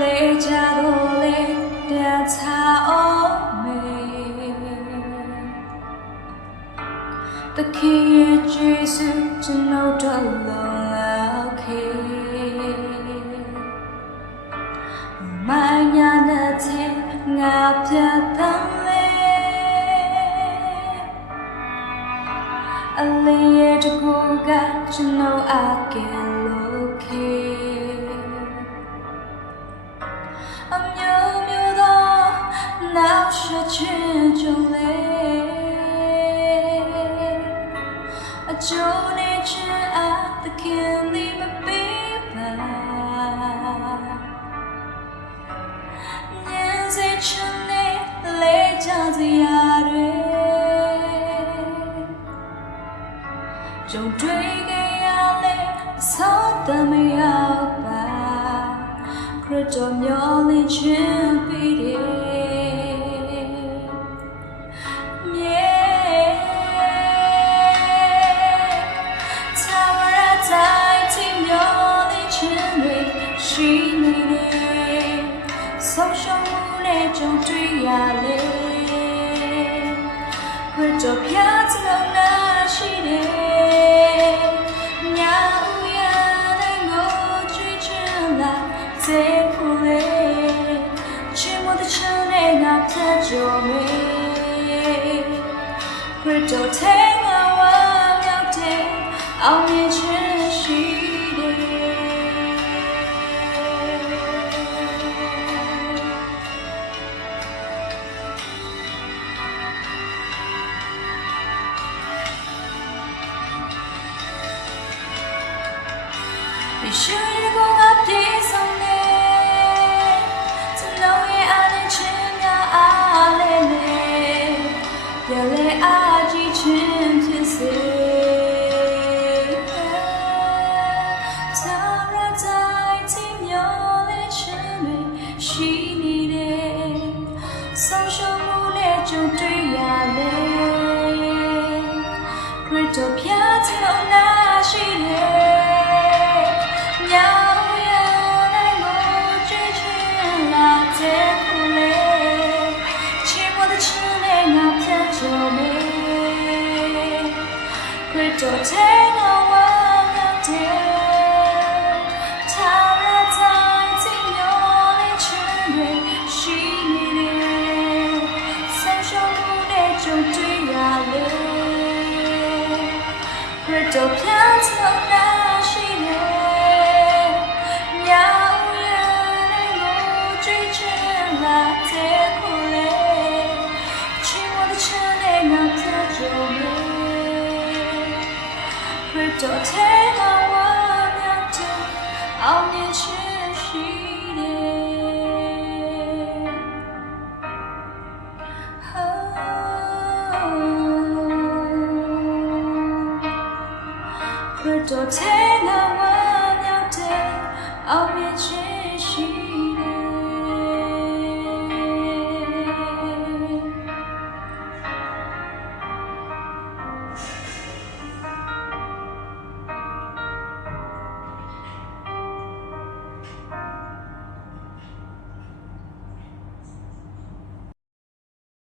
လေချာတော့လေတချာအောင်မေတခင်ရဲ့ကျေးဇူးကျွန်တော်တို့လောက်ခေမိုင်းညာနဲ့ချင်းငါပြတ်တယ်လေအလေးရဲ့တကူကကျွန်တော်အကယ်လို့ခေအမျိုးမျိုးသောနောက်ဆက်ခြင်းကြုံလေအကျိုးနဲ့ချစ်အားသခင်သည်မပေးပါဉာဏ်စိတ်ချမ်းနဲ့လေးချစရာတွေကြုံတွေ့ခဲ့ရလေသောတမရောက်ပါခရစ်တော်မျောလင့်ခြင်းပေးတယ်မြေသာဝရတိုင်းที่မျောလင့်ခြင်းတွေရှိနေတယ်ဆုံးရှုံးမှုနဲ့ကြုံတွေ့ရလေခရစ်တော်ဖျားခြင်းလုံးနာရှိတယ်ညာဦးရတဲ့ငိုကြွေးခြင်းလာစေဖို့လေချစ်မတဲ့ချမ်းနဲ့ငါဖြတ်ကျော်မေခရစ်တော်ထဲငါဝမ်းမြောက်တဲ့အောင်မြင်ခြင်းရှိတယ်ယေရှုရဲ့ကိုငါပြေဆုံးနေကျွန်တော်ရဲ့အားနဲ့ခြင်းများအားလေးနဲ့ပြန်လဲအားကြီးခြင်းဖြစ်စေသာရတိုင်းที่မျောလဲခြင်းတွေရှိနေတယ်ဆုံးရှုံးမှုနဲ့ကြုံတွေ့ရလေခရစ်တော်ဖျားခြင်းလုံးနာရှိတယ်ညာဦးရနိုင်ကိုကြွေးခြင်းလာတဲ့ဖို့လေချစ်မတဲ့ချစ်နဲ့ငါဖြတ်ကျော်မေခရစ်တော်ထဲငါဝမ်းမြောက်တဲ့သာရတိုင်းที่မျောလင့်ခြင်းတွေရှိနေတယ်ဆုံးရှုံးမှုနဲ့ကြုံတွေ့ရလေခရစ်တော်ဖျားခြင်းလုံးနာရှိတယ်ညာဦးရနိုင်ကိုကြွေးခြင်းလာတဲ့ဖို့လေချစ်မတဲ့ချမ်းနဲ့ငါဖြတ်ကျော်မေခရစ်တော်ထဲငါဝမ်းမြောက်တဲ့အောင်မြင်ခြင်းရှိတယ်ခရစ်တော်ထဲငါဝမ်းမြောက်တဲ့အောင်မြင်ခြင်းရှိ